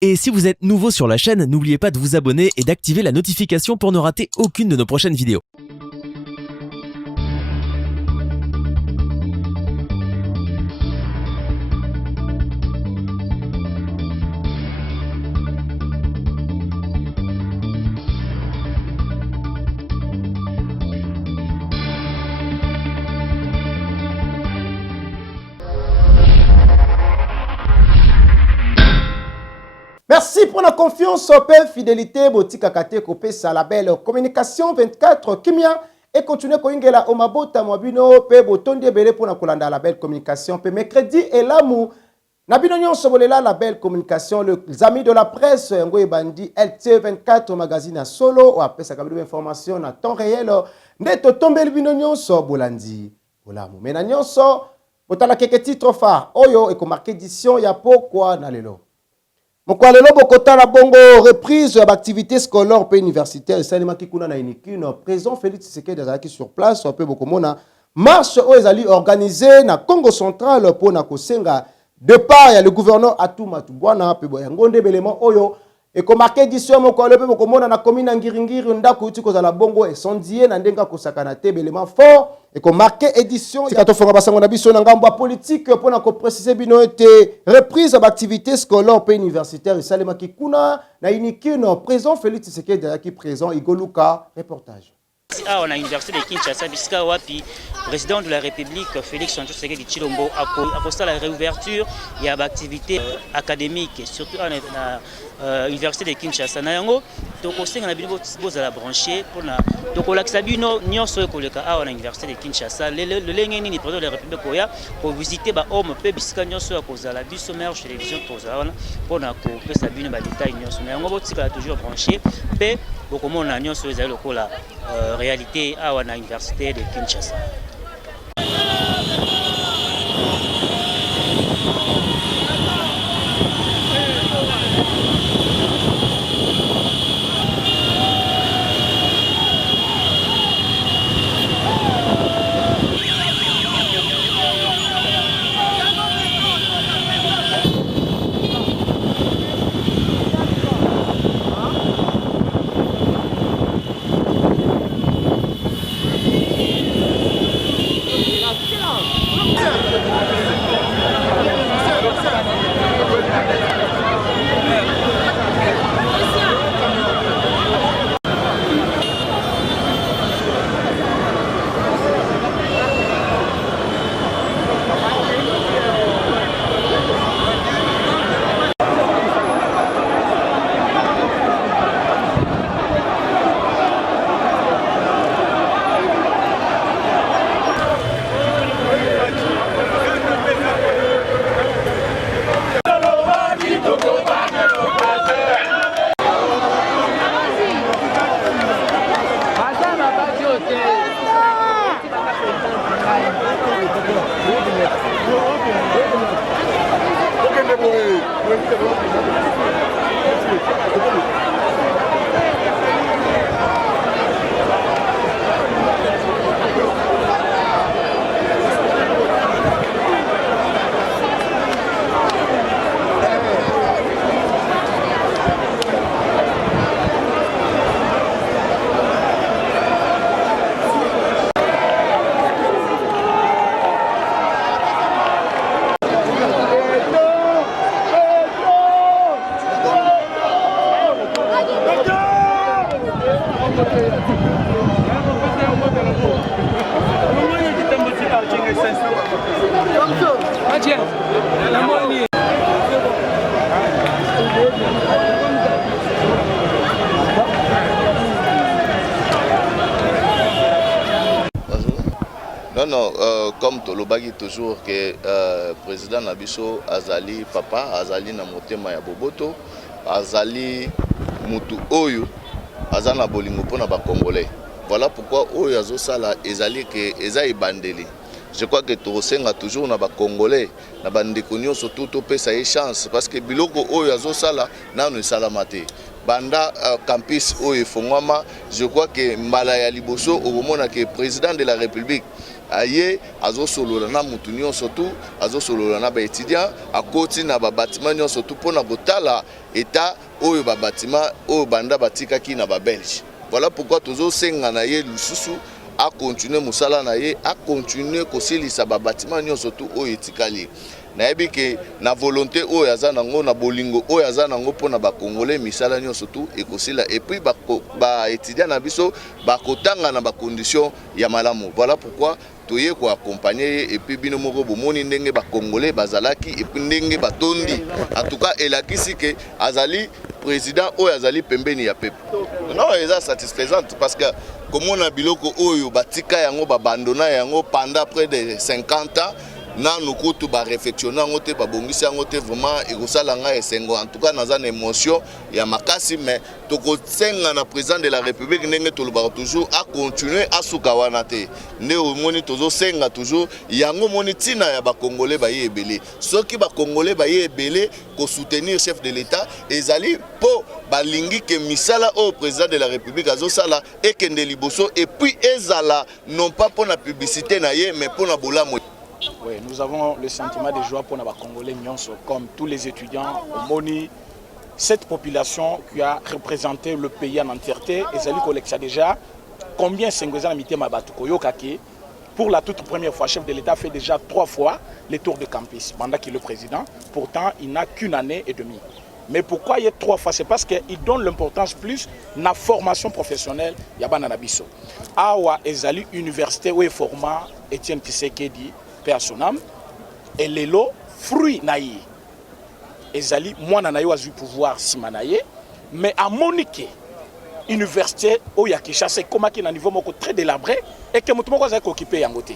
Et si vous êtes nouveau sur la chaîne, n'oubliez pas de vous abonner et d'activer la notification pour ne rater aucune de nos prochaines vidéos. Merci pour la confiance, paix, fidélité, botika kate kopé sa la belle communication 24 kimia et continuer koingela omabota mwabino pe botondi belé pour na kolanda la belle communication pe mercredi et l'amour nabino nyonso bolela la belle communication les amis de la presse ngoy bandi LT24 magazine solo ou après ça kabilo information na temps réel ndeto tombeli bino nyonso bolandi bolamu mena nyonso botala keke titre phare oyo eko marqué édition ya pokwa na lelo. Mokwalelo bokota la bongo reprise d'activité scolaire et universitaire et salima kikuna na inikino présent Félix Tshisekedi azaki sur place peu bokomona marche oezali organisée na Congo central pour na kosenga départ ya le gouverneur Atuma Tubwana pe boyangonde belemo oyo et ko marqué édition mokwalelo pe bokomona na commune Ngiringiri ndako uti kozala bongo esondie na ndenga kosakana te belema fort et ko marqué édition tikato fonga basango na biso na ngambo politique pour na ko préciser bino ete reprise d'activité scolaire pe universitaire salema kikuna na inikino présent Félix Tshisekedi qui présent Igoluka reportage. À la université de Kinshasa, bisika wapi président de la République Félix Antoine Tshisekedi Tshilombo a posté la réouverture et activité académique surtout à l'université de Kinshasa. Na yango to kosenga na bino bozala branché pour na to kolakisa bino nyonso koleka à l'université de Kinshasa le lengeni ni président de la République koya pour visiter ba homme pe bisika nyonso ya kozala biso mer télévision tozala pour na ko pesa bino ba détail nyonso. Na yango botika toujours branché pe bokomona nyonso ezali lokola réalité à l'université de Kinshasa. Non, comme Tolobagi toujours que président Nabiso Azali Papa, Azali na motema ya Boboto, Azali Mutu Oyo, Azana Bolingo pona ba Congolais. Voilà pourquoi Oyo Azosala Ezali que Ezai Bandeli. Je crois que Torosenga toujours na ba Congolais, na bandeko nyonso tout pesa ye chance parce que biloko Oyo Azosala nanu salamate. Banda campus Oyo Fongwama, je crois que Mbala ya Liboso au moment que président de la République aye azosolola na mutu nyonso tu azosolola na ba étudiant akoti na ba bâtiment nyonso tu pona botala état oyo ba bâtiment oyo banda batikaki na ba Belge. Voilà pourquoi tozosenga na ye lususu a continuer musala na ye a continuer kosilisa ba bâtiment nyonso tu oyo etikali. Nayebi ke na volonté oyo aza nango na bolingo oyo aza nango pona ba congolais misala nyonso tu ekosila et puis ba étudiant na biso bakotanga na ba condition ya malamu. Voilà pourquoi toye ko accompagner et puis bino moko bomoni ndenge ba congolais bazalaki et puis ndenge batondi. En tout cas elakisi ke azali président oyo azali pembeni ya peuple. Non, eza satisfaisante parce que comme on a biloko oyo batika yango babandona yango pendant près de 50 ans. Nous avons réfléchir, vraiment, et en tout cas, nous avons une émotion, il y a ma casse, mais le président de la République toujours à continuer à soukawanate. Nous avons toujours, il y a un monitina ya ba Congolais ba yebele. Ceux qui ba Congolais ba yebele pour soutenir le chef de l'État, ils allaient pour balingi que misala au président de la République azosala et kende liboso et puis ezala non pas pour la publicité naie mais pour la bolamo. Oui, nous avons le sentiment de joie pour les Congolais, comme tous les étudiants au Moni. Cette population qui a représenté le pays en entièreté, et Zali Koleksa déjà, combien Sengoza Namité Mabatuko Yokake, pour la toute première fois, chef de l'État fait déjà 3 fois les tours de campus, pendant qu'il est le président. Pourtant, il n'a qu'1 année et demie. Mais pourquoi il y a 3 fois? C'est parce qu'il donne l'importance plus à la formation professionnelle. Yabana Nabiso. Awa Ezali Université où est formé Etienne Tshisekedi. Personnel et les lots fruits naïe ezali moi na naïe azu pouvoir simanaye mais à Monique université au Yakisha c'est comme qui na niveau moko très délabré et que mutu moko za occupé yangote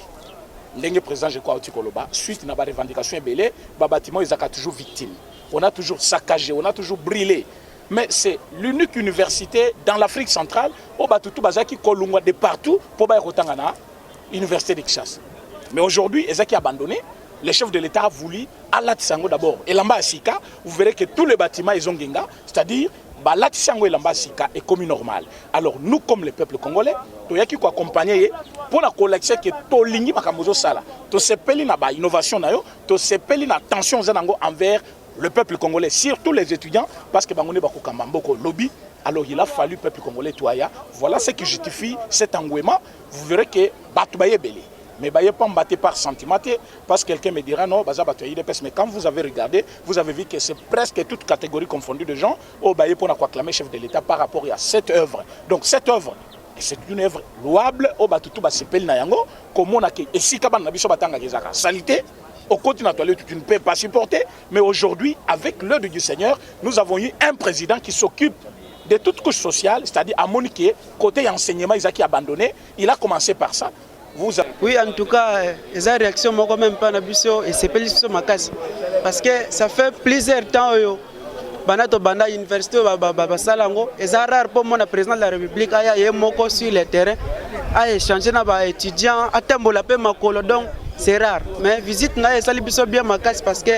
ndenge président je crois Otikoloba suite na ba revendication belé ba bâtiment ezaka toujours victime on a toujours saccagé on a toujours brûlé mais c'est l'unique université dans l'Afrique centrale au batutu bazaki kolungwa de partout pour ba rotanga na université de Kinshasa. Mais aujourd'hui, Ezaki a abandonné. Le chef de l'État a voulu Alat Sango d'abord. Et Lamba Asika, vous verrez que tous les bâtiments ils ont genga, c'est-à-dire Alat Sango et Lamba Asika est comme normal. Alors nous, comme le peuple congolais, nous avons qui accompagner pour la collection que to lingi makamozo sala, to sepeli na ba innovation na yo, to sepeli na tension zanango envers le peuple congolais, surtout les étudiants, parce que bangone bako kambamboko lobby. Alors il a fallu peuple congolais toya. Voilà ce qui justifie cet engouement. Vous verrez que Batoubaye belé. Mais il n'y a pas battu par sentiment, parce que quelqu'un me dira non, mais quand vous avez regardé, vous avez vu que c'est presque toute catégorie confondue de gens au Baye pour acclamer chef de l'État par rapport à cette œuvre. Donc cette œuvre, c'est une œuvre louable, au Batutu Basepel Nayango, comme on a et si Kaban Nabiso Batanga Gezaka, salité, au continent, tu ne peux pas supporter, mais aujourd'hui, avec l'œuvre du Seigneur, nous avons eu un président qui s'occupe de toute couche sociale, c'est-à-dire à Monique, côté enseignement, Isaki abandonné, il a commencé par ça. Oui, en tout cas, les réactions sont quand même pas nabiso et c'est pas sur ma case parce que ça fait plusieurs temps banato banda université salango et ça rare pour mon président de la République aya yemoko sur le terrain a échanger na ba étudiants atambola pe makolo donc c'est rare mais visite na esali biso bien ma case parce que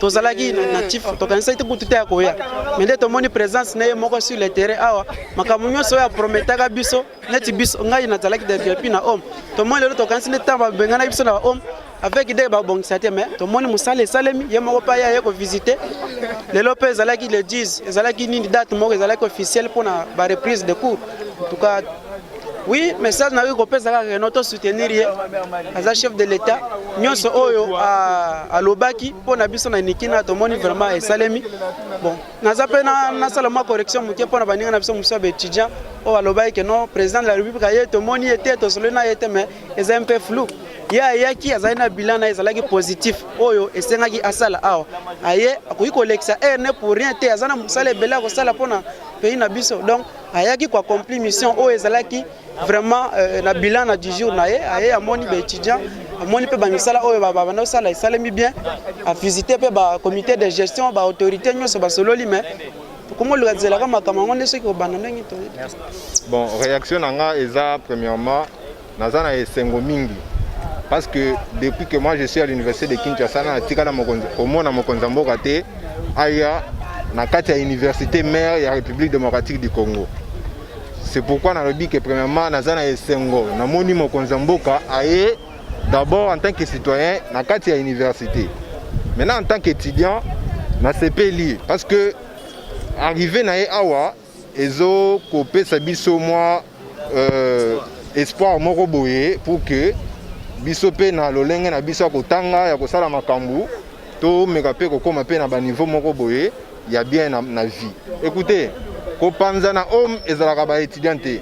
tozalaki natif tokanisa ite kututa ya koya mais nde tomoni présence na yemoko sur le terrain awa makamu nyonso ya prometaka biso neti biso ngai nazalaki depuis na homme tomoni lelo tokanisi ne tamba bengana biso na homme avec des babongisa te mais tomoni musale salemi yemoko pa ya ko visiter lelo pe ezalaki le 10 ezalaki nini date moko ezalaki officielle pour na ba reprise de cours en tout cas. Oui, mais ça n'a pas de notre soutenir as chef de l'État. Nous sommes à l'Obaki pour n'abisso na nikina tomoni vraiment et salemi. Bon, nous avons na seulement correction mutie pour na baninga na biso muso étudiant au à l'Obaki que non président de la République a été tomoni était to solena était mais c'est un peu flou. Ya qui a zaina bilan na ezalaki positif oyo esengaki asala awa aye akuyi koleksa erne pour rien te azana musala bela ko sala pona pays na biso donc ayaki ko accomplir mission oyo ezalaki vraiment na bilan na 10 jours na ye aye amoni ba étudiant amoni pe ba misala oyo ba na sala esalemi bien a visiter pe ba comité de gestion ba autorité nyonso ba sololi mais comment le gazela kama kamango ce ko banana ngito. Bon, réaction nanga eza premièrement nazana esengo mingi. Parce que depuis que moi je suis à l'université de Kinshasa, au moins dans mon Konzamboka, aya na kati ya université mère de la République démocratique du Congo. C'est pourquoi on a dit que premièrement nazana esengo na moni mo Konzamboka aye d'abord en tant que citoyen na kati ya université. Maintenant en tant qu'étudiant na sepeli parce que arrivé na awa ezo kopesa biso moi espoir moko boye pour que biso pe na lolenge na biso kotanga ya kosala makambu to meka pe kokoma pe na ba niveau moko boye ya bien na vie. Écoutez, kopanza na homme ezalaka ba étudiante.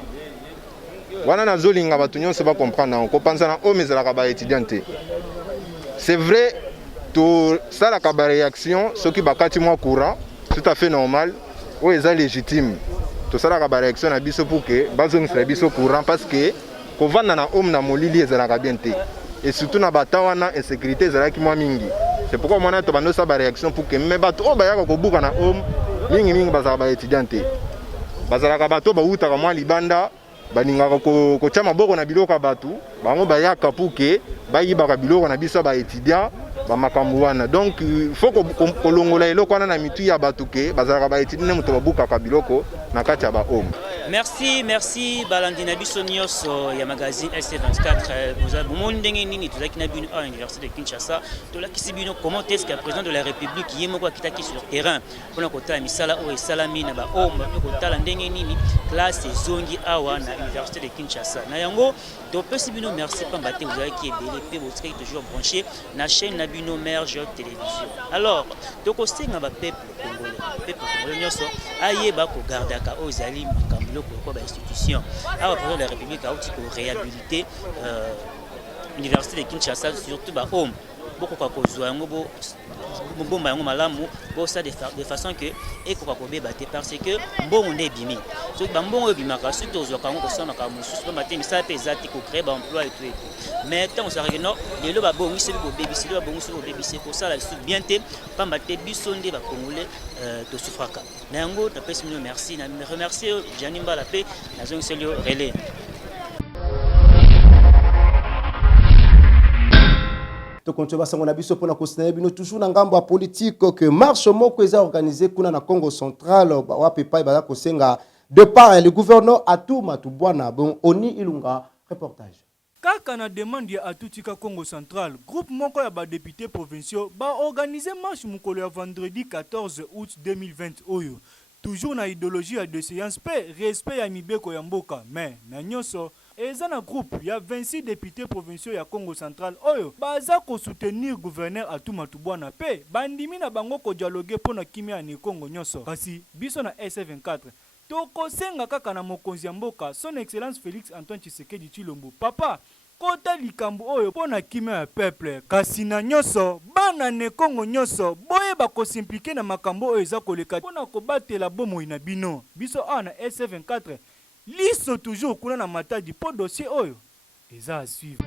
Wana nazolinga batu nyonso ba comprendre kopanza na homme ezalaka ba étudiante. C'est vrai to sala ka ba réaction soki bakati moi courant tout à fait normal ou eza légitime. To sala ka ba réaction na biso pour que bazo ngisala biso courant parce que kovanda na homme na molili ezalaka bien te. Et surtout na batawana insécurité ezalaki moi mingi. C'est pourquoi moi na to bando sa ba réaction pour que me bato bayaka ko buka na homme mingi bazala ba étudiante. Bazalaka bato ba utaka moi libanda baningaka ko tia maboko na biloko batu bango bayaka pour que bayibaka biloko na biso ba étudiant ba makambu wana. Donc il faut ko longola eloko wana na mitu ya batu ke bazalaka ba étudiant muto babuka ka biloko na kati ya ba homme. Merci Balandina Bissonios ya magazine SC24. Vous avez mon ndenge nini tozaki na bino à l'université de Kinshasa to la kisibino comment est-ce que le président de la République yemoko kitaki sur terrain pona kota misala o esalami na ba homme ko tala ndenge nini classe zongi awa na université de Kinshasa. Na yango to pesi bino merci pambate vous avez qui belé vous serez toujours branché na chaîne na bino Merge télévision. Alors to ko senga ba peuple congolais nyoso ayeba ko gardaka ozali makambo pour l'institution. Alors, le président de la République a aussi réhabilité l'université de Kinshasa, surtout home. Beaucoup de façon que parce que bon on est bimi. Donc bon bimaka surtout aux occasions que ça m'a matin ça peut exact pour créer emploi et tout. Mais tant on s'arrête non, les loba bon c'est le baby c'est le bon sur le baby c'est pour ça la suite bien té pas maté bisonde va congolais de souffraka. Nango ta pèse merci na remercier Janimba la paix na zone celio relais. To kontoba sango na biso pona kosina bino toujours na ngambo ya politique que marche moko eza organisé kuna na Congo central wapi pa ba kosenga de part le gouverneur Atou Matubwana bon Oni Ilunga reportage. Kaka na demande ya Atutika Congo central groupe moko ya ba députés provinciaux ba organiser marche mukolo ya vendredi 14 août 2020 oyo toujours na idéologie ya déchéance paix respect ya mibeko ya mboka mais na nyonso eza na groupe ya 26 députés provinciaux ya Congo central oyo baza ko soutenir gouverneur Atou Matubwana pe bandimi na bango ko dialoguer pona kimia ni Congo nyonso kasi biso na SC24 toko senga kaka na mokonzi ya mboka son excellence Félix Antoine Tshisekedi Tshilombo papa kota likambo oyo pona kimia ya peuple kasi na nyonso bana ne Congo nyonso boye ba ko s'impliquer na makambo oyo eza koleka pona ko batela bomoi na bino biso na SC24 liso toujours kuna na matadi po dossier oyo eza à suivre.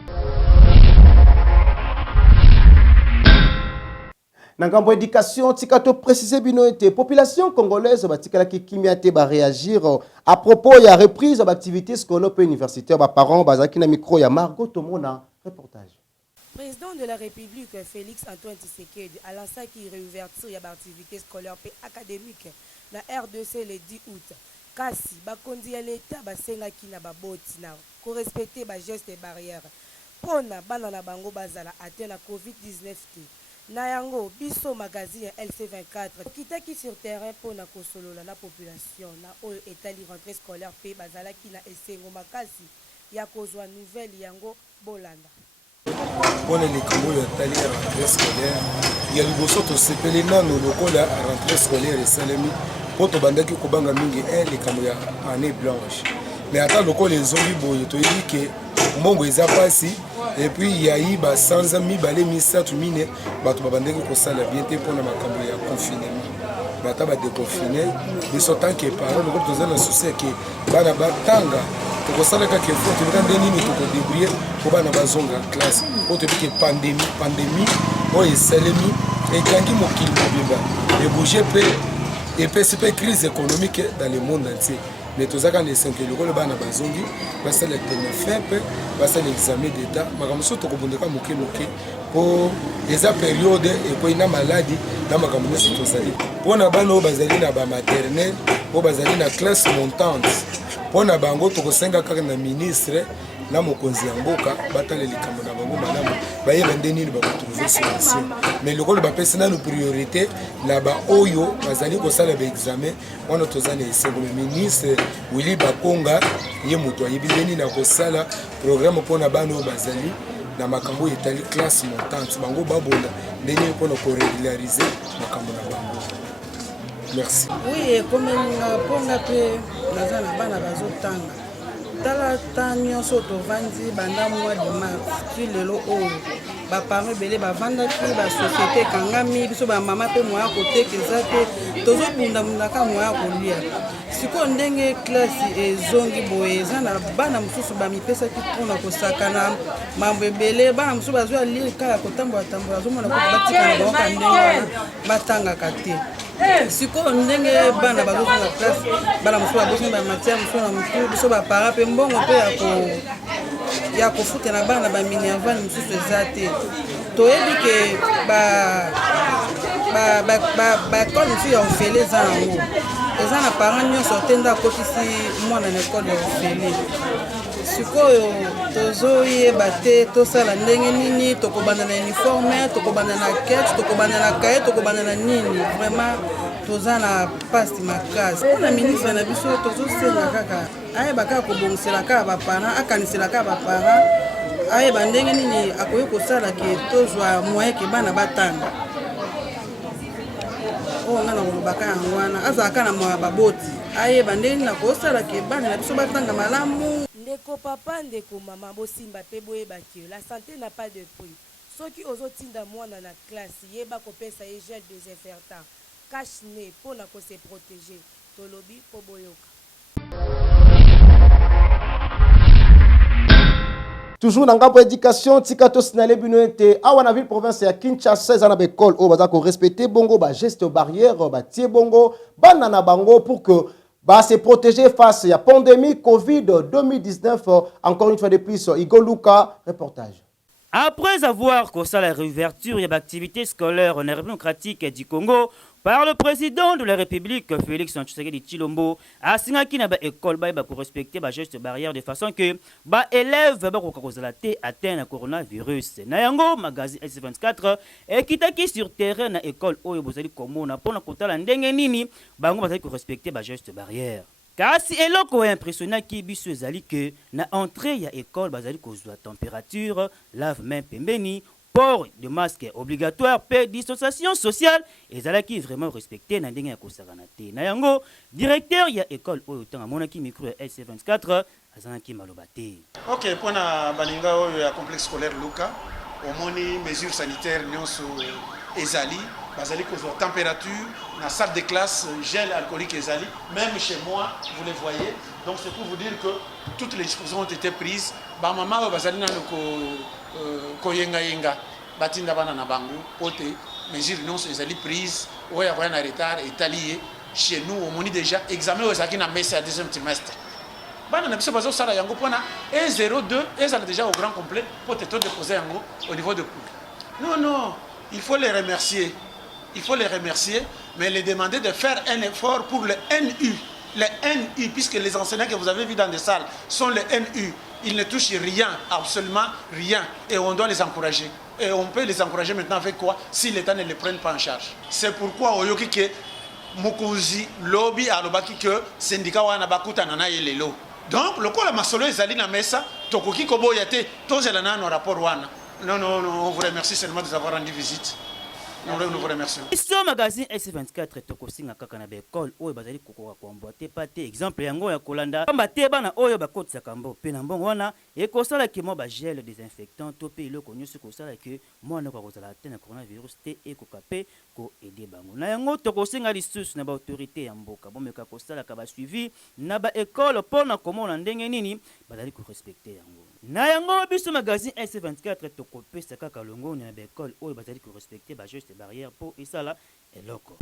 Nangambo éducation tikato préciser bino ete population congolaise batikala ki kimia te ba réagir à propos ya reprise d'activité scolaire universitaire ba parents bazaki na micro ya Margot Tomona reportage. Président de la République Félix Antoine Tshisekedi a lancé qui réouverture ya activité scolaire pe académique na RDC le 10 août. Kasi bakondi ya l'État basengaki na baboti na ko respecter ba gestes et barrières pona bana na bango bazala atteint la COVID-19 te. Na yango biso magazine LC24 kitaki sur terrain pona kosolola na population na oyo etali rentrée scolaire pe bazalaki na esengo makasi ya kozwa nouvelle yango bolanda. Pona likambo ya tali ya rentrée scolaire ya liboso tosepeli nano lokola rentrée scolaire esalemi poto bandaki kobanga mingi likambo ya année blanche mais ata lokola ezongi boye toyebi ke mbongo eza pasi et puis il y a eu ba sanza mibale misatu mine bato babandeki kosala bien te pona makambo ya confinement bata ba déconfiné biso tant que parents lokolo tozana souci ke bana batanga tokosala ka ke faut tobika ndenini tokodébrouiller po bana bazonga classe po tobiki pandémie oyo esalemi ekangi mokili mobimba ebouge pe epesi pe crise économique dans le monde entier. Mais tout ça quand les 5 le bana bazongi basa la tenefé pe basa l'examen d'état makambo so tokobondeka moke pour les période et pour une maladie na makambo so tozali pona bana o bazali na ba maternelle o bazali na classe montante pona bango tokosenga kaka na ministre na mokonzi ya mboka batala likambo na bango malamu bayeba nde nini bakotrouve solution mais lokolo bapesi nanu priorité na baoyo bazali kosala baexamen wana toza na esengo ministre Willy Bakonga ye moto ayebi nde nini akosala programme mpona bana oyo bazali na makambo etali classe montante bango babonda nde nini mpona korégularize makambo na bango. Merci. Oui, comme ponga pe naza na bana bazotanga tala ta nyonso tovandi banda mois de mars ti lelo oyo baparent ebele bavandaki basosiété ekangami biso bamama mpe moya kotekeza te tozobundabundaka moya kolia sikoyo ndenge klasi ezongi boye eza na bana mosusu bamipesaki mpona kosakana mambo ebele bana mosusu bazwa lie kaka kotambola azomona koto batikana baoka ndenge wana batangaka te sikoyo ndenge bana bazozonga klase bana mosusu babosani bamatière mosusu na motu biso bapara mpe mbongo mpe ya kofuta na bana baminervane mosusu eza te toyebi ke baekole mosusu ya ofele eza nango eza na parent nyonso te nde akotisi mwana na ekole ya ofele sikoyo tozoyeba te tosala ndenge nini tokobanda na uniforme tokobanda na ketch tokobanda na kaye tokobanda na nini vraiment toza na pasi makasi mpona ministre na biso tozosenga kaka ayeba kaka kobongisela kaka baparent akanisela kaka baparent ayeba ndenge nini akoki kosala ke tozwa moyen ke bana batanga oyo nga na kolobaka yango wana azalaka na moya baboti ayeba ndenge nini akosala ke bana na biso batanga malamu. Ndeko papa ndeko mama bosimba pe boyebaki la santé n'a pas de prix soki ozotinda mwana na classe yeba kopesa ye gel désinfectant cache nez mpona kose protéger tolobi po boyoka. Toujours dans la éducation, tikato signalé binoete awa na ville province ya Kinshasa eza na école o baza ko respecter bongo ba geste barrière ba tie bongo bana na bango pour que ba se protéger face à la pandémie Covid 2019. Encore une fois de plus, Igor Luka, reportage. Après avoir causé la réouverture de l'activité scolaire en République démocratique du Congo par le président de la République, Félix Tshisekedi Tshilombo, à Singaki na ba école ba respecter ba gestes barrières de façon que ba élèves ba ko kozalate atteindre coronavirus. Na yango magazine S24 et kitaki sur terrain na école oyo bozali komona pona kotala ndenge nini bango bazali ko respecter ba gestes barrières. Kasi eloko impressionnaki biso ezali que na entrée ya école bazali kozwa température, lave main pembeni, port de masque obligatoire, pe distanciation sociale ezalaki vraiment respecté na ndenge ya kosakana te. Na yango directeur ya école oyo tanga monaki micro ya SC24 azanaki maloba te. OK, pona balinga oyo ya complexe scolaire Luka, omoni mesures sanitaires nyonso ezali bazali kozwa température na salle de classe, gel alcoolique ezali, même chez moi vous les voyez. Donc c'est pour vous dire que toutes les dispositions ont été prises. Ba mama bazali na ko yenga batinda bana na bango pote mesures nyonso ezali prises oya kwa na retard etalié chez nous on moni déjà examen aux akina messe à deuxième trimestre. Bana na biso bazo sala yango pona E02 ezala déjà au grand complet pour te déposer yango au niveau de cours. Non, il faut les remercier. Il faut les remercier, mais les demander de faire un effort pour le NU. Les NU, puisque les enseignants que vous avez vus dans des salles sont les NU. Ils ne touchent rien, absolument rien. Et on doit les encourager. Et on peut les encourager maintenant avec quoi? Si l'État ne les prenne pas en charge. C'est pourquoi Oyoki ke Mukuzi lobby à l'obaki que syndicat wana bakuta nana yelelo. Donc le quoi la masolo ezali na mesa tokoki kobo yate tozelana no rapport wana. Non, on vous remercie seulement de nous avoir rendu visite. Nous vous remercions. Ce magazine S24 tokosinga kaka na école oyo bazali kokoka kombote pate exemple yango ya kolanda mbate bana oyo bakotisa kambo pe na mbongo wana ekosala ke mo ba gel désinfectant to pe iloko nyonso kosala ke mwana kwa kozala te na coronavirus te ekokape ko aider bango na yango tokosinga lisusu na ba autorité ya mboka bomeka kosala ka ba suivi na ba école pona komona ndenge nini bazali ko respecter yango. Na yango biso magazine S24 tokopesa kaka longo na ba école oyo bazali ko respecter ba geste barrière pour isala eloko.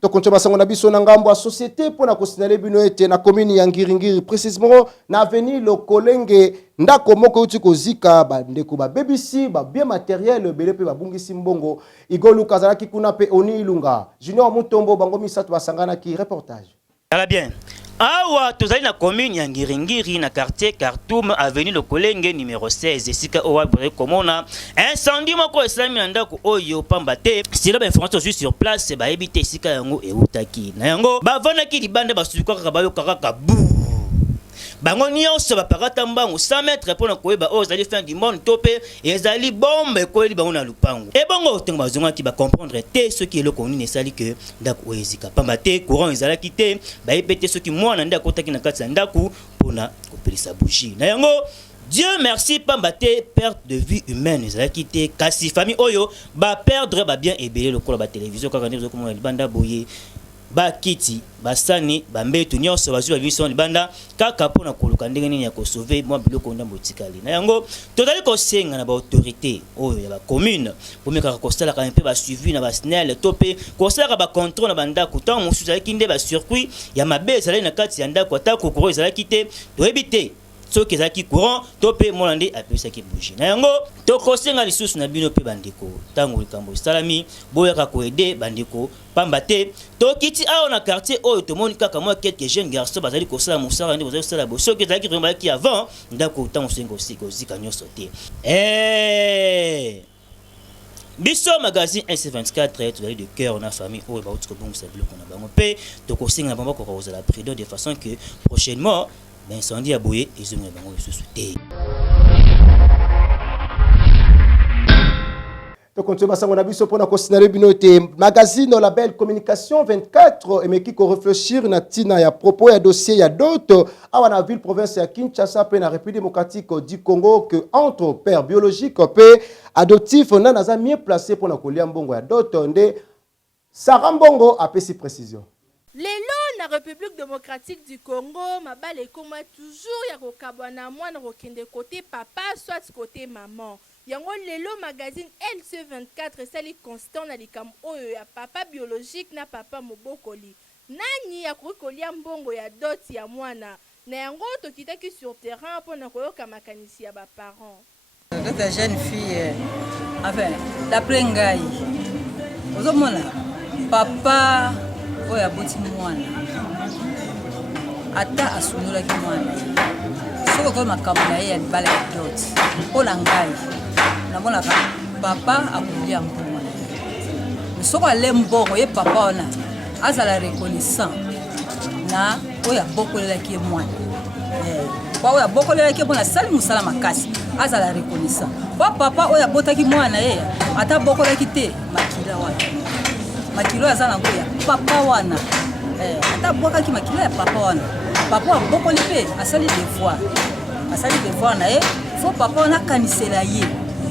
tokoncho basango na biso na ngambo ya société pona kosinale bino ete na commune ya Ngiringiri précisément na avenue Lokolenge ndako moko uti kozika bandeko ba BBC ba bien matériel bele pe babungisi mbongo Igolu kazalaki kuna pe Oni Ilunga Junior Mutombo bango misatu basangana ki reportage. Ala bien. Awa tozali na commune ya Ngiringiri na quartier Khartoum avenue Le Kolenge numéro 16 esika owa bore komona incendie moko esalami na ndako oyo pamba te sila ba information juste sur place ba ebite esika yango eutaki na yango bavandaki libanda basukaka bayokaka bu bango nyonso bapakata mbangu 100 mètres mpona koyeba oyo ezali fin du monde to mpe ezali bombe ekoyeli bango na lupango ebongo ntango bazongaki bacomprendre te soki eloko nini esali ke ndako oyo ezika pamba te courant ezalaki te bayebi te soki mwana nde akotaki na kati ya ndako mpona kopelisa bougie na yango Dieu merci pamba te perte de vie humaine ezalaki te kasi famille oyo baperdre babien ebele lokola batelevizio kaka nde ozokomona libanda boye bakiti basani bambetu nyonso bazwi babiso libanda kaka mpona koluka ndenge nini ya kosauve mwa biloko ndambo etikali na yango tozali kosenga na baautorité oyo ya bacommune bomekaka kosalaka mpe basuivi na basnel to mpe kosalaka bacontrôle na bandako ntango mosusu ezalaki nde bacircuit ya mabe ezalaki na kati ya ndako ata kokoro ezalaki te toyebi te soki ezalaki courant to mpe mwana nde apesaki bougie na yango tokosenga lisusu na bino mpe bandeko ntango likambo esalami boyaka koede bandeko pamba te tokiti awa na quartier oyo tomoni kaka mwa quelques jeunes garçons bazali kosala mosala nde bazali kosala bo soki ezalaki toyebaki avant ndako ntango osenga kozika nyonso te biso magazine S24 tozali de cœur na famille oyo bauti kobongisa biloko na bango mpe tokosenga na bango koka kozala prudent de façon que prochainement l'incendie a bouillé et ils ont bango lisusu te. Tokonto basango na biso pona ko scénario bino te magazine label communication 24 emeki ko réfléchir na tina ya propos ya dossier ya d'autres awa na ville province ya Kinshasa pe na République démocratique du Congo que entre père biologique pe adoptif na naza mieux placé pona kolia mbongo ya d'autres nde Sarah Mbongo a pesi précision. Lelo na République démocratique du Congo mabale ekoma toujours ya kokabwana mwana kokende côté papa soit côté maman. Yango lelo magazine LC24 esali constant na likambo oyo ya papa biologique na papa mobokoli. Nani ya kokolia mbongo ya dot ya mwana. Na yango tokitaki sur terrain pona koyoka makanisi ya ba parents. Cette jeune fille enfin d'après ngai. Ozomona papa oyo aboti mwana ata asunolaki mwana soko koyo makambo na ye ya libala ya dot mpona ngai namonaka papa akolia mbongo na ye soko ale mbongo ye papa wana azala reconnaissant na oyo abokolelaki ye mwana pa oyo abokolelaki ye mwana asali mosala makasi azala reconnaissant pa papa oyo abotaki mwana ye ata abokolaki te makila wana makilo aza nango ya papa wana ata bwakaki makilo ya papa wana papa abokoli mpe asali devoir na ye fo papa wana akanisela ye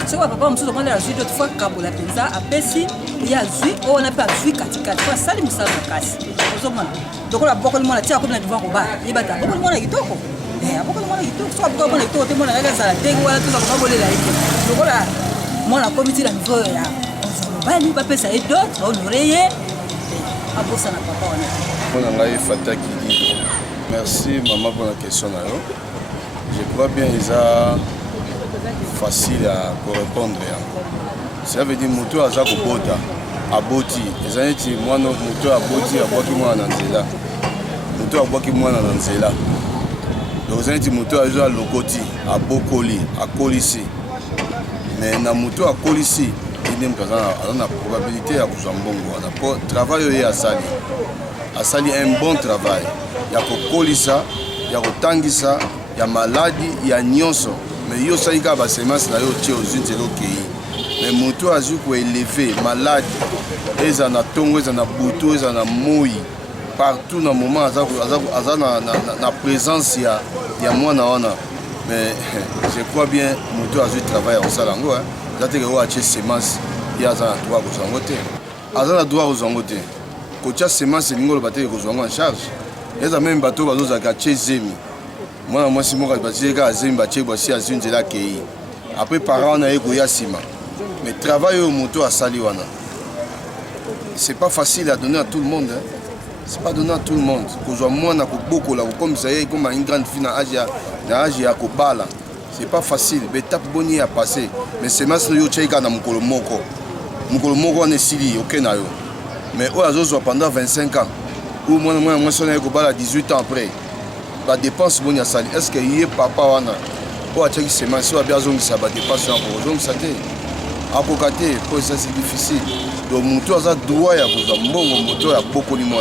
soki papa mosusu omonde azwi dote fo akabola mpenza apesi ye azwi oyo wana mpe azwi katikati fo asali mosala makasi ozomona lokola abokoli mwana tia akomi na devoir kobala yebata abokoli mwana kitoko abokoli mwana kitoko soki abokoli mwana kitoko te mwana kaka azala ndenge wana toza komabolela ye te lokola mwana akomi ti na niveau ya bali bapesa ye dote baonore ye abosa na papa wana mpona ngai fataki lido merci mama mpona question na yo je crois bien eza facile à korépondre yango ça veut dire moto aza kobota aboti eza neti mwana moto aboti abwaki mwana na nzela moto abwaki mwana na nzela donc eza neti moto azo alokoti abokoli akolisi mais na moto akolisi ine moto aza na probabilité ya kozwa mbongo wana po travail oyo ye asali un bon travail ya kokolisa ya kotangisa ya maladi ya nyonso mais yo osali kaka basemence na yo otie ozwi nzela okei mais moto azwi koeleve maladi eza na ntongo eza na butu eza na moi partout na moment aza na présence ya mwana wana mais je crois bien moto azwi travail ya kosala yango eza teke oyo atie semence ye aza na droit kozwa yango te aza na droit kozwa yango te kotia semence elingi oloba teke kozwa yango en charge eza meme bato bazozalaka tie zemi mwana mwasi moko batie kaka zemi batie basi azwi nzela akei après parent wana ye koya nsima mais travail oyo moto asali wana c'est pas facile à donner à tout le monde c'est pas donné à tout le monde kozwa mwana kobokola kokomisa ye ekoma une grande fille na age ya kobala c'est pas facile betape boni ya passé mais semence yo otia kaka na mokolo moko wana esili oke na yo mais oyo azozwa pendant 25 ans ou moi sonné ko bala 18 ans après ba dépense boni asali est-ce que yé papa wana po ataki semence wa bien zongisa ba dépense encore zongisa te akokate po ça c'est difficile donc moto aza droit ya kozwa mbongo moto ya bokoli mo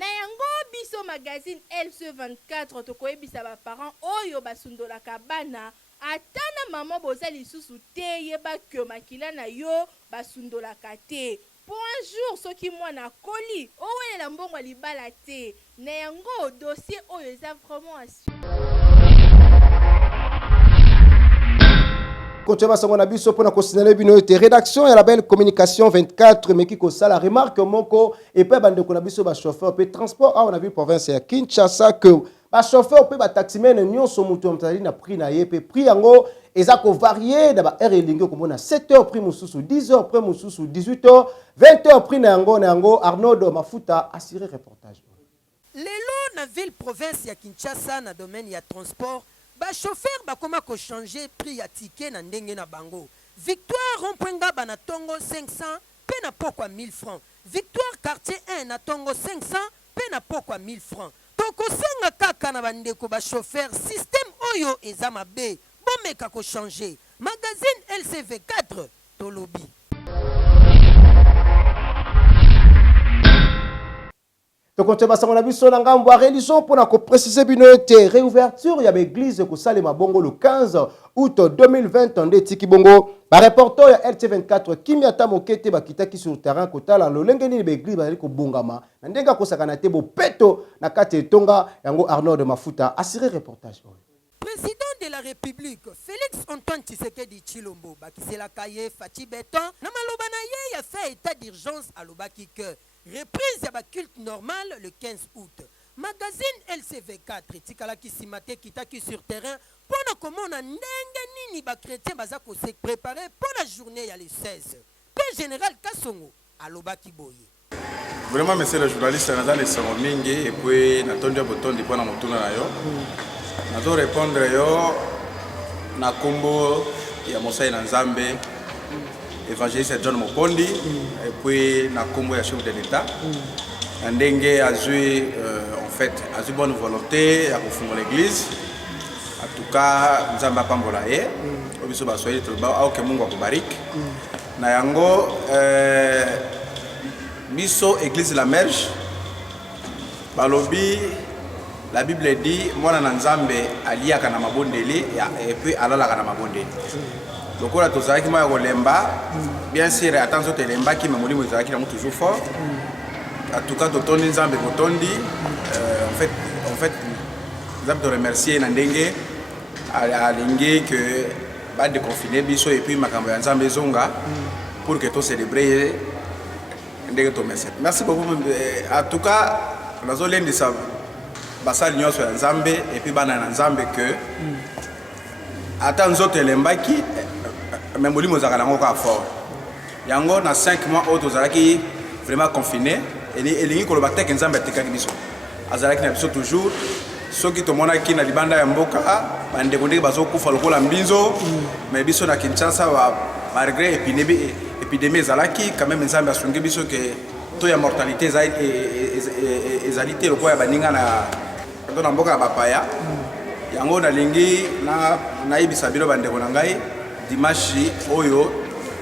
biso magazine LC24 tokoyebisa ba parents oyo basundolaka bana atana maman boza lisusu te yeba ke makila na yo basundolaka te pour un jour soki mwana koli owelela mbongo libala te na yango dossier oyo eza vraiment assuré. Continue à s'en abisso pour nous signaler bino te rédaction et la belle communication 24 mais qui ça la remarque moko et pas bande ko nabiso ba chauffeur pe transport on a vu province ya Kinshasa que ba chauffeur pe ba taximen nyonso mutu mtali na prix na yepe prix yango eza ko varier da ba heure elingi ko mona 7h prix mususu 10h prix mususu 18h 20h prix na yango Arnaud Mafuta assuré reportage. Lelo na ville province ya Kinshasa na domaine ya transport ba chauffeur ba koma ko changer prix ya ticket na ndenge na bango. Victoire Rompwenga ba na tongo 500 pe na pokwa 1000 francs. Victoire quartier 1 na tongo 500 pe na pokwa 1000 francs. Toko senga kaka na bandeko ba chauffeur système oyo eza mabe bomeka ko changer. Magazine LCV4 Tolobi. Donc on te passe mon avis sur la gamme religion pour nous préciser bino te réouverture ya l'église ko salema bongo le 15 août 2020 en tiki bongo ba reporter ya LT24 kimia tamokete bakitaki sur terrain kotala lolengeni l'église ba ko bongama na ndenga ko sakana te bo peto na kate tonga yango Arnaud Mafuta assuré reportage. Président de la République Félix Antoine Tshisekedi Tshilombo bakisela kaye Fati Beton na maloba na ye ya fait état d'urgence à Lobaki que reprise ya ba culte normal le 15 août. Magazine LCV4 tikala kisimate kitaki sur terrain pona komona ndenge nini ba chrétien baza ko se préparer pour la journée ya le 16. Père général Kasongo à Lobaki boye. Vraiment monsieur le journaliste na dans les salons mingi et puis na tondi botondi pona motuna na yo. Na to répondre yo na kombo ya Mosai na Nzambe évangéliste John Mokondi et puis na kombo ya chef de l'État ndenge azui en fait azui bonne volonté à refonder l'église en tout cas Nzamba pambola ye obiso ba soyez tout ba au que Mungu akubariki na yango biso église la Merge balobi la Bible dit mwana na Nzambe aliaka na mabondeli et puis alalaka na mabondeli. Lokola tozalaki moya kolemba bien sûr attention telemba ki mamolimo ezalaki na toujours fort. En tout cas totondi Nzambe botondi en fait Nzambe te remercier na ndenge alingi que ba déconfiner biso et puis makambo ya Nzambe zonga pour que to célébrer ndenge to merci. Merci beaucoup en tout cas nazolendi ça basali nyonso ya Nzambe et puis bana na Nzambe que ata nzoto elembaki même molimo zaka nango ka fort yango na 5 mois auto zalaki vraiment confiné et elingi koloba tek Nzambe atikaki biso azalaki na biso toujours soki tomonaki na libanda ya mboka bandeko ndenge bazokufa lokola mbinzo mais biso na Kinshasa malgré épidémie ezalaki quand même Nzambe asungi biso que to ya mortalité ezalité lokola ya baninga na mboka ya bapaya yango nalingi na ibisa bino bandeko na ngai dimanche oyo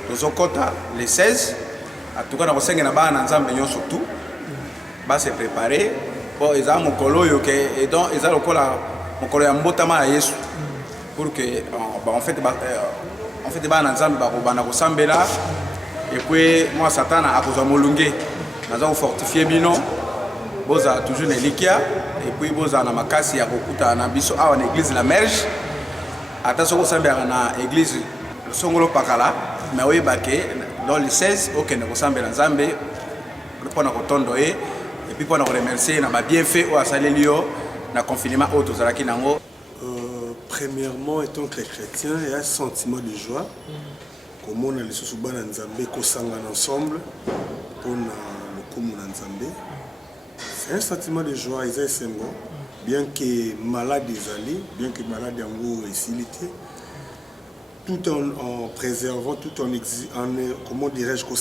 tozokota le 16 en tout cas na kosenga na bana Nzambe nyonso tout ba se préparer pour eza mokolo yo ke et donc eza lokola mokolo ya mbotama ya Yesu pour que en fait bana Nzambe ba kobana kosambela et puis moi satana akozwa molunge naza ko fortifier bino boza toujours na likia et puis boza na makasi ya kokuta na biso awa na église la Merge ata soko sambela na église songolo pakala mais oyebake dans le 16 okende kosambela Nzambe pona kotondo et puis pona remercier na ba bienfait o asalelio na confinement auto zalaki nango. Premièrement, étant que les chrétiens, il y a un sentiment de joie. Comme on a les sous-bana Nzambe kosangana ensemble pour le kumu Nzambe. C'est un sentiment de joie, bien que malade des allées, bien que malade en gros est silité. tout en préservant, tout en comment dirais-je, comment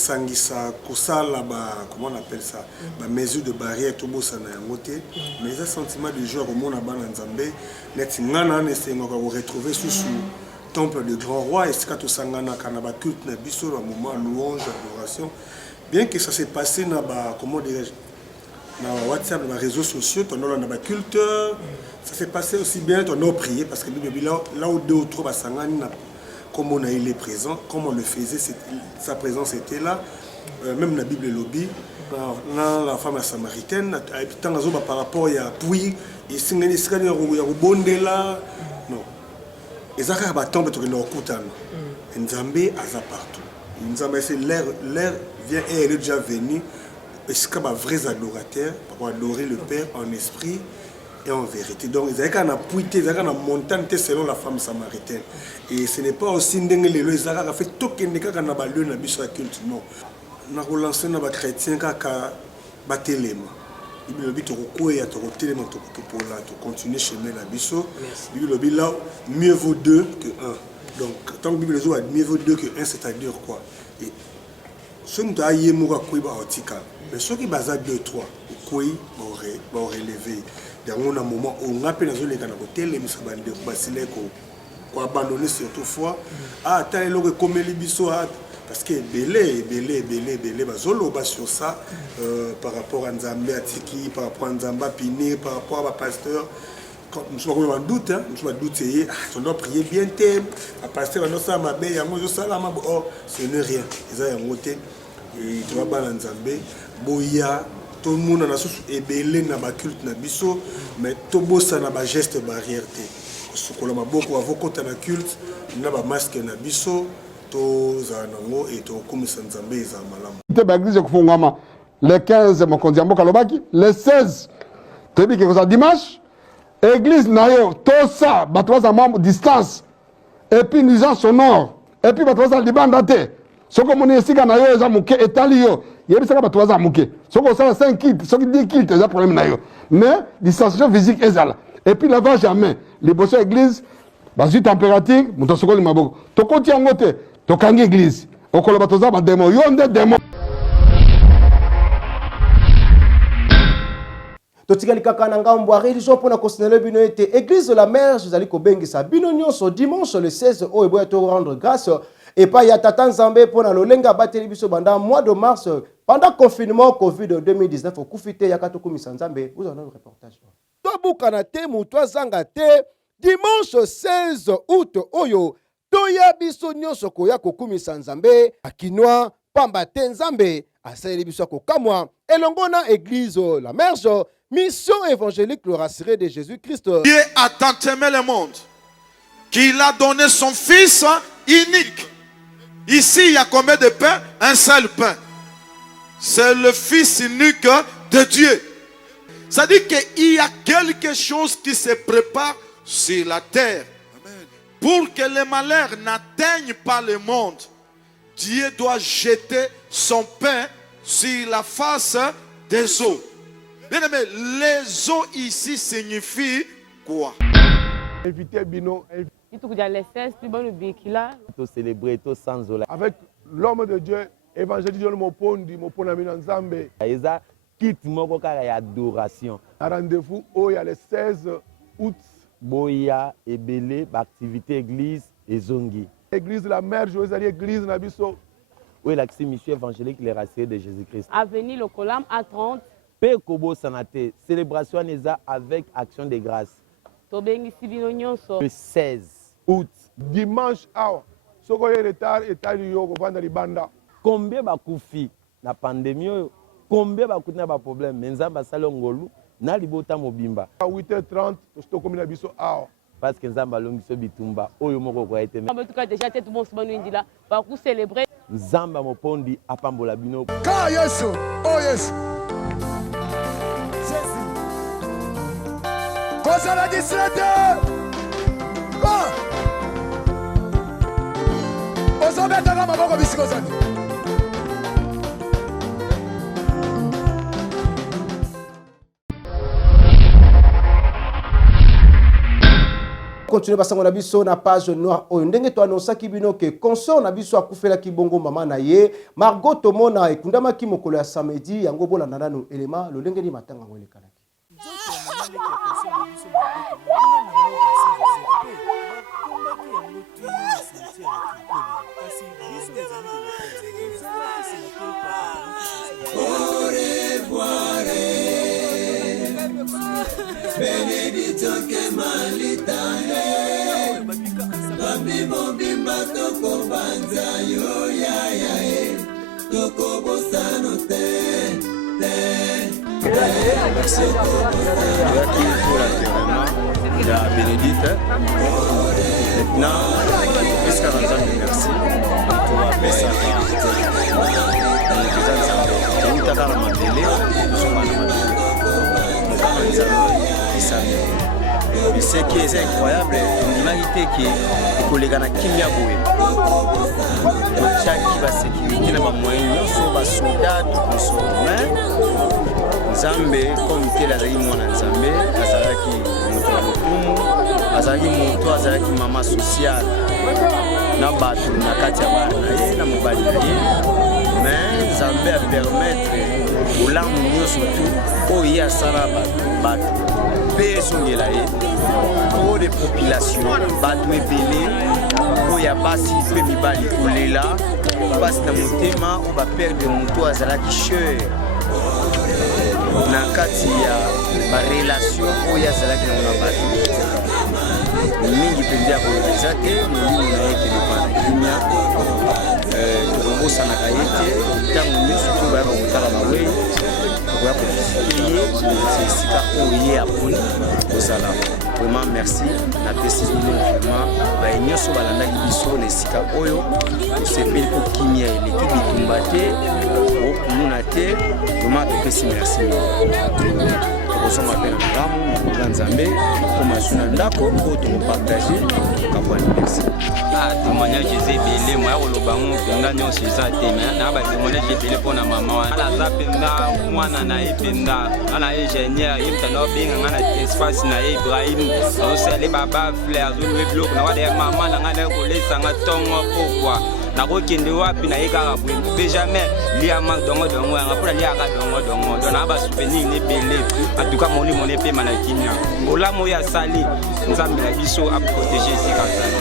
on appelle ça, la mesure de barrière, tout ça na yangote, mais un sentiment de joie au monde à Bananzambé, net ngana on retrouver sous temple de grand roi et ce que tout sangana kanaba culte na biso le moment louange, adoration, bien que ça s'est passé na comment dirais-je, dans WhatsApp, dans les réseaux sociaux, on a un culte, ça s'est passé aussi bien, on a prié parce que là où 2 ou 3 sangana comme on a il est présent, comme on le faisait, sa présence était là. Même dans la Bible lobby, dans la femme samaritaine, par rapport à puis, il s'est dit qu'il y a un là. Non. Les Arabes tombent sur leur couteau. Nzambé a partout. Nzambé, c'est l'air vient et elle est déjà venue. Est-ce qu'il y a un vrai adorateur pour adorer le Père en esprit et en vérité. Donc, ils ont un appui, ils ont une montagne selon la femme samaritaine. Et ce n'est pas aussi les Arabes ont fait tout ce qu'ils ont fait lieu dans le culte. Non. On a relancé les chrétiens qui ont fait les mains. Il y a continuer chemin la biso. Là, mieux vaut 2 que 1. Donc, tant que Bible dit mieux vaut 2 que 1, c'est-à-dire quoi? Et ceux qui ont été mais ceux qui basent 2, 3, vont relever. Dans un moment où on a appelé les gens qui ont abandonné surtout fois. Ah, tant que comme les biso parce que belé sur ça par rapport à Nzambé Atiki, par rapport à Nzamba Piné, par rapport à pasteur. Je ne me doute, on doit prier bien thème. Le pasteur va ça ma belle, oh, ce n'est rien. Ils ont monté et tu vas dans Nzambé, boya. Tout le monde a belé na ba culte na biso, mais tout beau ça na ba geste barrière té. Ce qu'on a beaucoup avant quand on a culte, na ba masque na biso. Le 15, le 16, dimanche, église nayo, tout ça, distance, et puis nuisance sonore, et puis libandate. Ce que mon ici, nayo, zamuke, etalio, yebisaka batoza muke. Ce que ça 5 kits, ce qui 10 kits, c'est un problème nayo. Mais, distanciation physique est là. Et puis lavage à main. Les bosses église, basi température, mon soko maboko. Toko tiangote. Tokangi église okoloba toza ba démon yonde démon totikali kaka na ngambo ya religion pour na considérer bino ete église de la mère jozali kobengisa bino nyonso dimanche le 16 oyo boya to rendre grâce et pas ya tata Nzambe pour na lolenga bateli biso banda mois de mars pendant confinement Covid 2019 okufite ya katokumisa Nzambe. Vous avez un reportage to bukana te muto azanga te dimanche 16 août oyo toya biso nyonso koya kokumisa Nzambe akinwa pamba te Nzambe asaleli biso kokamwa elongo na église la Merge mission évangélique le rassuré de Jésus-Christ. Dieu a tant aimé le monde qu'il a donné son fils unique. Ici il y a combien de pains? Un seul pain. C'est le fils unique de Dieu. Ça dit qu'il y a quelque chose qui se prépare sur la terre. Pour que les malheurs n'atteignent pas le monde, Dieu doit jeter son pain sur la face des eaux. Bien aimé, les eaux ici signifient quoi? Éviter Bino. Célébrer tout sans eau. Avec l'homme de Dieu, évangélise le Mopondi, Moponami Nzambe. Eza quitte moko kaka ya adoration. Rendez-vous il y a le 16 août. Boya ebele activité église et zongi. Église de la Mère, Josélie église nabiso. Oui, l'accès mission évangélique les rassurés de Jésus-Christ. Avenue Le Colam à 30. Pe Kobo Sanate, célébration neza avec action de grâce. Le 16 août. Dimanche awa. Soko ye retard etali yo ko vanda libanda. Combien bakufi na pandémie, combien bakuti na ba problème, Nzamba salongolu. Na libota mobimba. À 8h30, to komi na biso awa. Parce que Nzamba longiso bitumba oyo moko ko été. En tout cas déjà tout le monde se banu ndila ba ku célébrer. Nzamba mopondi apambola bino. Ka Yesu, oh Yesu. Kosa la distraite. Oh. Ozobeta na maboko bisiko zani. continuer basango na biso na page noire oyo ndenge to annonçaki bino ke consort na biso akufela kibongo mama na ye Margot Tomona ekundamaki mokolo ya samedi yango bolanda nanu elema lolenge ni matanga ngolekana Benedito que malita Babi bobimba toko banza yo ya toko bosano te Merci pour l'enterrement de Bénédicte. Maintenant, jusqu'à maintenant, merci. Pour la paix, ce qui est incroyable, l'humanité qui est collègue à Kimia Boué. Chaque va sécurité dans les moyens, sur les soldats, tout ça. Mais Zambé, comme tel a dit mon Zambé, Azaraki Moto Azaraki Moto, Azaraki Mama Sociale, Nabatu, Nakatia Banaye, Namobali Naye. Mais Zambé a permettre aux larmes surtout, au Yia Saraba, Batu. Pour les populations, Batou et Bélé, où il y a Bassi, Pemibali, Oulela, Bassi Namotema, où va perdre mon toit à Zalaki Cheur. Nakati ya relation, où il y a Zalaki Namotema. Mingi Pendia Bolizate, Mingi Naeke de Kimia, Togo Sanakayete, Tango surtout Baba Mutala Mawe. Vraiment merci na précise vraiment ba nyoso balanda biso na sika oyo sepeli ko kimia l'équipe bitumbate o munate vraiment to pesi merci osoma pena ngamu na Nzambe koma suna ndako ko to partager kabwani merci témoignage ezebele moya kolobango mpenza nyonso eza te me na batémoignage ebele mpo na mama wana aza mpenza mwana na ye mpenza ana ye ingénieur ye mutanda obenga nga na espace na ye Ibrahim azosala baba fleur azoluwe biloko na wana mama na nga na kolesanga ntongo pokwa nakokende wapi na ye kaka boye mpe jamais liama dongodongo yanga mpona liaka dongodongo don na basouvenir nebele antuka molimo nepema na kimia olamu oyo asali nzambe na biso aprotege esika zali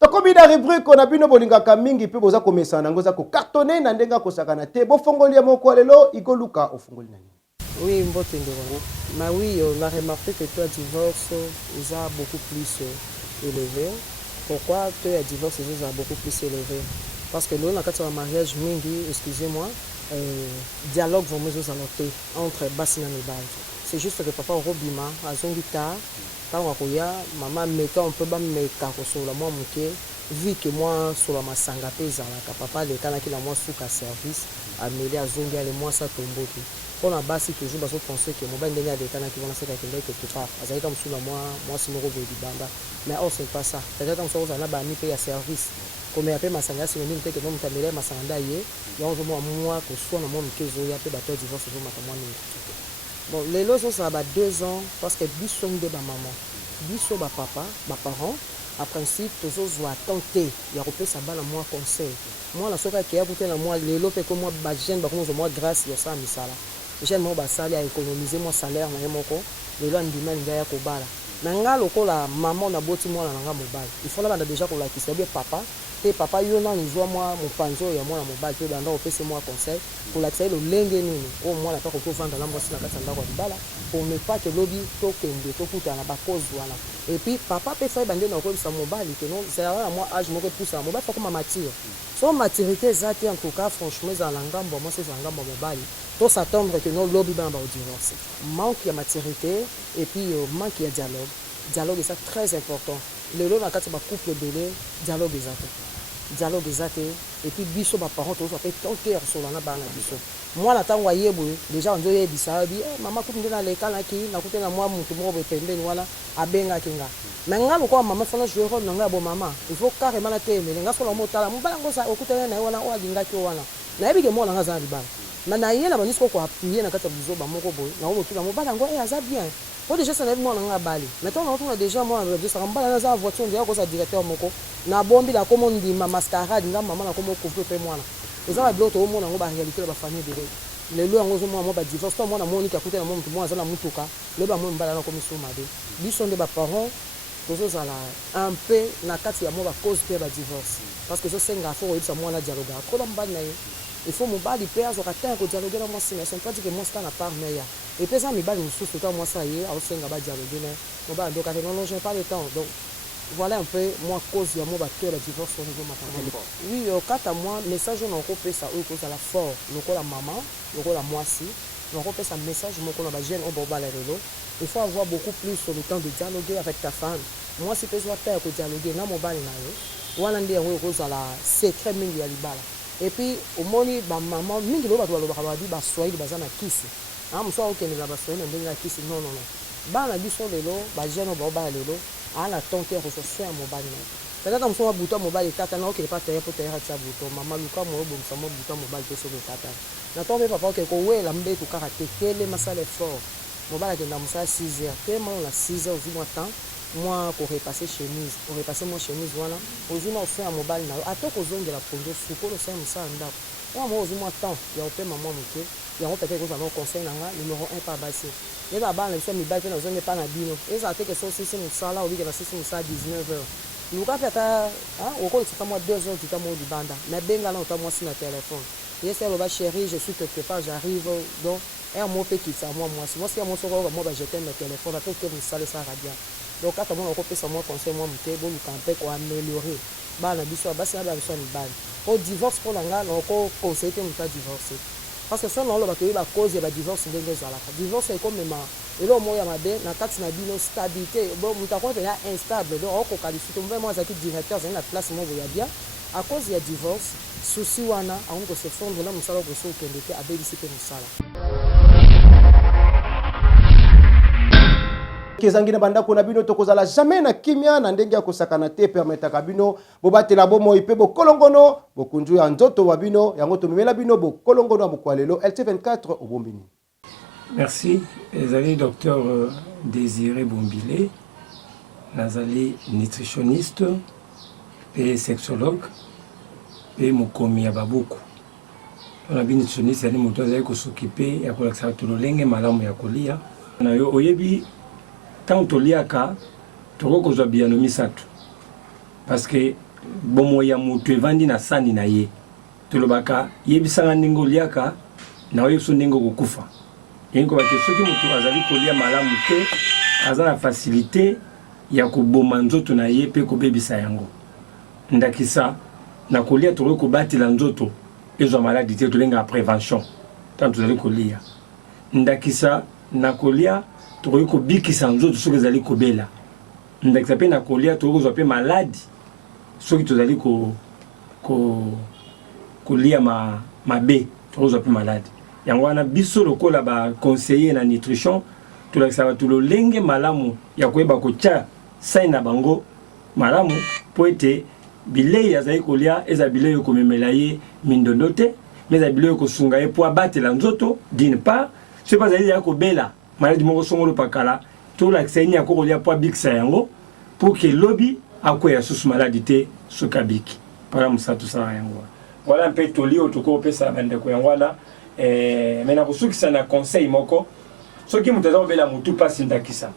tokomi na rubrique on a bino bolingaka mingi pe boza komesa nango za ko cartonner na ndenga kosakana te bo fongoli ya moko lelo igoluka ofongoli nani. Oui, mais oui, on a remarqué que toi, divorce, ils ont beaucoup plus élevé. Pourquoi toi, divorce, ils ont beaucoup plus élevé? Parce que nous, dans le mariage, excusez-moi, dialogue vraiment entre Bassina et Bal. C'est juste que papa Robima, à son guitare, quand on a maman, mais quand on peut pas me sur la moi, vu que moi, sur la masanga, papa, les canaux qui la moi sous service, à mêler à Zonga, les moi, ça tombe. On a basé toujours parce qu'on pensait que mon bain des canaux qui vont se quelque part. Azali comme sous la moi c'est mon revenu du banda. Mais oh c'est pas ça. C'est comme ça on a bani payer service. Comme il appelle masanga c'est une que non m'tamele masanga yé. Ya on moi que soit na moi mkezo ya pe bato divorce pour makamwa ni. Bon les lots ça va 2 ans parce que biso de ba maman. Biso ba papa, ba parents à principe toujours doit tenter ya repé ça ba na moi conseil. Moi la soka qui a bouté na moi les lots que moi ba jeune ba comme moi grâce ya ça misala. J'ai mon basali à économiser mon salaire na yemoko le loin du mal ngaya ko bala nanga lokola maman na boti mwana nanga mobile il faut là déjà ko la qui c'est bien papa et papa yo na nizwa moi mon panzo ya mwana mobile to danda opese moi conseil pour la que le lenge nini au moins la pas ko vendre la mbosi na kata ndako bala pour ne pas que lobby to kende to kuta na ba cause wana et puis papa peut faire bande na ko sa mobile que non c'est à moi âge mo ko poussa mobile faut comme mature son maturité zati en tout cas franchement za langambo moi c'est langambo mobile to s'attendre que non lobby ba au divorce manque de maturité et puis manque de dialogue c'est très important le lot na kati ba couple belé dialogue exact dialogue eza te et puis biso baparent tozo ape tonter solo na bana biso mwana ntango ayeboye déjà nzoyebisa bi mama kuti nde nalekanaki nakute na mwa mutu moko boye pembeni wana abengaki nga mais nga lokola mama fana jouer rôle na nga bo mama il faut carrément na temele nga solo motala mobala ngo sa okutana na ye wana o alingaki wana nayebi ke mwana nga za libala na ye na bandisi ko appuyer na kati ya buzoba moko boye na omotula mobala ngo aza bien po déjà ça nayebi mwana nga bali maintenant naotuna déjà mwana radio saka mobala na za voiture ndeya koza directeur moko na bombi la komo ndima mascarade nga mama na komo couvre pe mwana eza ba bloto omona ngo ba réalité ba famille de lelo yango zo mwana mo ba divorce to mwana moni ka kuta na mtu mwana za na mutuka le ba mo mbala na komi somade biso nde ba parents tozozala un peu na kati ya mo ba cause pe ba divorce parce que zo senga fo oyisa mwana dialogue akola mbali na ye il faut mobali pe azoka tan ko dialogue na mwasi mais c'est pas dire que moi sta na part meilleure et puis ça mibali mususu to moi ça y est aosenga ba dialogue na mobali donc avec non j'ai pas le temps donc voilà un peu moi cause ya mo ba to la divorce au niveau maternel oui quand à moi message on ko pesa o ko la fort lokola maman lokola mwasi on ko pesa message mo ko na ba jeune o bo ba la relo il faut avoir beaucoup plus sur le temps de dialoguer avec ta femme moi si besoin ta ko dialoguer na mobali na yo wana ndi yango ko la secret mingi ya libala et puis au moni ba maman mingi lo ba to lo ba di ba swahili bazana kisi muso okende na ba swahili ndenge na kisi non non non bana biso lelo ba jeune o ba lelo ala tonter resourcer à mobile peut-être on soit bouton mobile tata na okele pas terre pour terre ça bouton maman luka mo bo msamo bouton mobile te so tata na tombe papa ke ko wela mbe ko karaté kele masale fort mobile ke na musa 6h tellement la 6h vu moi temps moi ko repasser chemise pour repasser mon chemise voilà aujourd'hui on fait un mobile na atoko zongela pondo suko lo sa musa ndako moi aujourd'hui moi temps ya ope maman moke ya on peut-être que ça conseil na numéro 1 par basse et là bas les sommes mi balle na zone pas na bino et ça fait que ça aussi c'est une salle là au lieu de la session ça 19h nous ka fata au cours de moi 2 heures du temps du banda mais benga là on t'a moi sur le téléphone et c'est le va chérie je suis quelque part j'arrive donc un mot petit ça moi si moi moi sur moi je t'aime le téléphone après que vous salez ça radio donc quand on a ça moi conseil moi m'était bon camper pour améliorer ba na biso ba ça ba biso ni ban au divorce pour la nga on conseiller de pas divorcer parce que ça non le bateau ba cause ya divorce ndenge zala divorce est comme même et là moi ya mabe na kati na bino stabilité bon mutakwete ya instable donc on ko qualifier to moi za ki directeur za na place mo ya bien à cause ya divorce souci wana on ko se fondre là musala ko so kende ke abelisi pe musala kezangina banda ko na bino to kozala jamais na kimia na ndenge ya kosakana te permetaka bino bobatela bomo ipe bokolongono bokunju ya nzoto wa bino yango to mimela bino bokolongono bokwalelo LT24 obombini. Merci ezali docteur Désiré Bombile nazali nutritionniste et sexologue et mokomi ya babuku na bini nutritionniste yani moto azali kosokipe ya kolakisa tulolenge malamu ya kolia na yo oyebi tant toliaka tokokozwa biyano misato parce que bomo ya mutu evandi na sani na ye tolobaka yebisanga ndenge oliaka na oyebiso ndenge kokufa yengo bake soki mutu azali kolia malamu te aza na facilité ya koboma nzoto na ye pe kobebisa yango ndakisa na kolia tokoki kobatela nzoto ezwa maladi te tolenga prévention tant tozali kolia ndakisa na kolia tokoki kobikisa nzoto soki ezali kobela ndakisa mpe na kolia tokoki kozwa mpe maladi soki tozali kolia mabe tokozwa mpe maladi yango wana biso lokola baconseiller na nutrition tolakisa bato lolenge malamu ya koyeba kotya sai na bango malamu mpo ete bilei azali kolia eza bilei ekomemela ye mindondo te mais eza bilei ekosunga ye mpo abatela nzoto d'une part soki mpe azali ya kobela maladi moko songolo pakala tolakisa ye nini akokolia mpo abikisa yango mpo ke lobi akwea susu maladi te soki abiki mpona mosala tosala yango wana mpe toli oyo tokoki kopesa bandeko yango wana me na kosukisa na conseil moko soki moto aza kobela motu mpasi ndakisa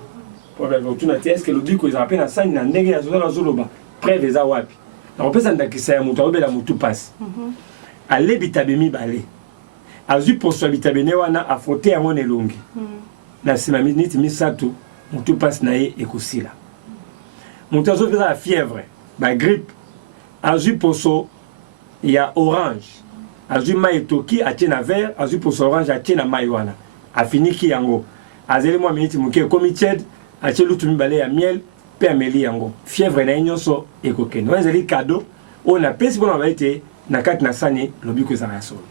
otuna te eske lobiko ezala mpe na sani na ndenge azoloba preuve eza wapi na kopesa ndakisa ya moto akobela motu mpasi ale bitabe mibale azwi poso ya bitabe ne wana afrote yango na elongi na nsima miniti misato motu mpasi na ye ekosila moto azopesa ya fièvre bagrippe azwi poso ya orange azwi mai etoki atie na verre azwi poso orange atie na mai wana afiniki yango azeli mwa miniti moke ekomi tiède atie lutu mibale ya miel mpe ameli yango fièvre na ye nyonso ekokende wana ezali cadeau on a pesi pour na été na kati na sani lobi ko za solo.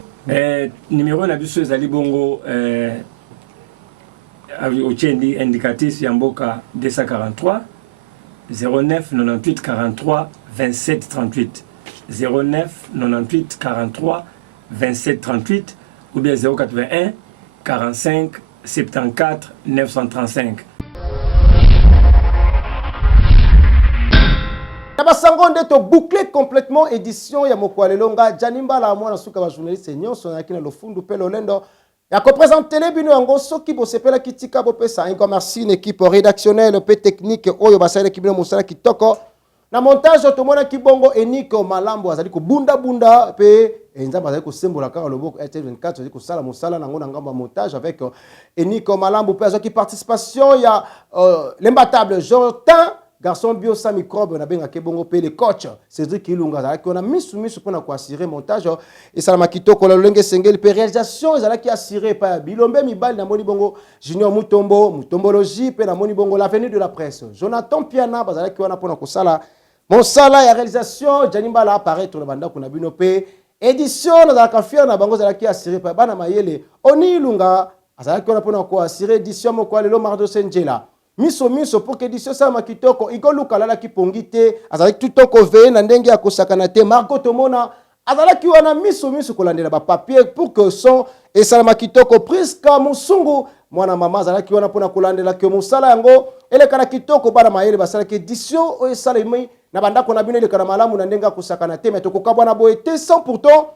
Numéro na biso ezali bongo Ochendi indicatif Yamboka 243 09 98 43 27 38 09 98 43 27 38 ou bien 081 45 74 935. Nabasango ndeto boucler complètement édition ya Mokwalelonga Janimba la mwana suka ba journaliste nyonso na kina lofundu pe lolendo ya ko présenter les bino yango soki bo sepela kitika bo pesa un merci une équipe rédactionnelle pe technique oyo basala ki bino musala kitoko na montage otomona kibongo Eniko Malambo azali ko bunda pe nzamba azali ko sembola ka loboko RT24 azali ko sala musala nango na ngamba montage avec Eniko Malambo pe azaki participation ya l'imbattable Jordan garçon bio sa microbe na benga kebongo pe le coach Cédric Ilunga za ki on a misu pona ko assurer montage et ça ma kitoko la lenge sengeli pe réalisation ezala ki assurer pa bilombe mibali na moni bongo Junior Mutombologie pe na moni bongo l'avenue de la presse Jonathan Piana bazala ki wana pona ko sala mon sala ya réalisation Janimba la apparaître na banda kuna bino pe édition na ka fier na bango zala ki assurer pa bana mayele Oni Ilunga azala ki wana pona ko assurer édition Mokwalelo Mardo Senjela miso pour que édition ça makitoko igoluka lala kipongite azali tutoko ve na ndenge ya kosakana te Marco Tomona azala ki wana miso kolandela ba papier pour que son et ça makitoko Priska Musungu mwana mama azala ki wana pona kolandela ke musala yango ele kana kitoko bana mayele basala ki édition o sala imi na bandako na bino ele kana malamu na ndenge ya kosakana te metoko kabwana boye te 100%.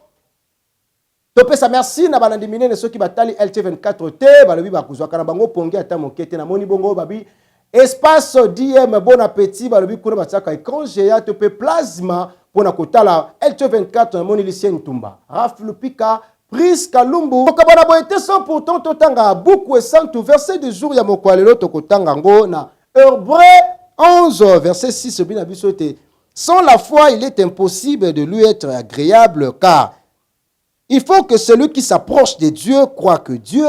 Topesa merci na balandi minene soki batali LT24T balobi bakuzwa kana bango pongi ata mokete na moni bongo babi espace DM bon appétit balobi kuna bataka écran géant topé plasma pona kotala LT24 na moni Lucien Tumba Raf Lupika Priska Lumbu kokabana boyete 100% totanga buku et sant verset du jour ya Mokwalelo tokotanga ngo na Hébreux 11 verset 6 bina bisote sans la foi il est impossible de lui être agréable car il faut que celui qui s'approche de Dieu croit que Dieu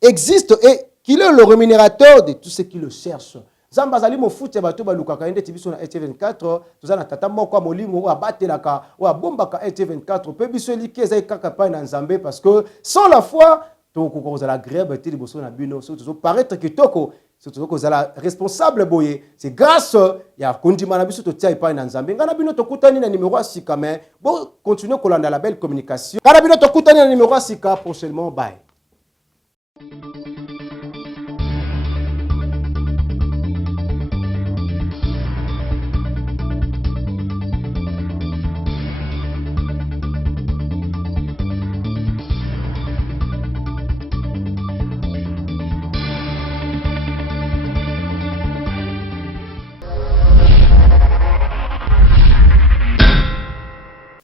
existe et qu'il est le rémunérateur de tous ceux qui le cherchent. Zambazali mo foute bato balukaka ende tibiso na RT24 tozana tata moko molimo wa batelaka wa bombaka RT24 pe biso liki ezai kaka pa na Nzambe parce que sans la foi to kokoza la grève te liboso na bino so to paraître kitoko surtout que la responsable boye c'est grâce ya kondima na biso to tia pa na Nzambe ngana bino to kutani na numéro asika mais bon continuer kolanda la belle communication ngana bino to kutani na numéro asika prochainement bye.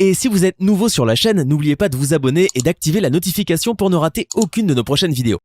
Et si vous êtes nouveau sur la chaîne, n'oubliez pas de vous abonner et d'activer la notification pour ne rater aucune de nos prochaines vidéos.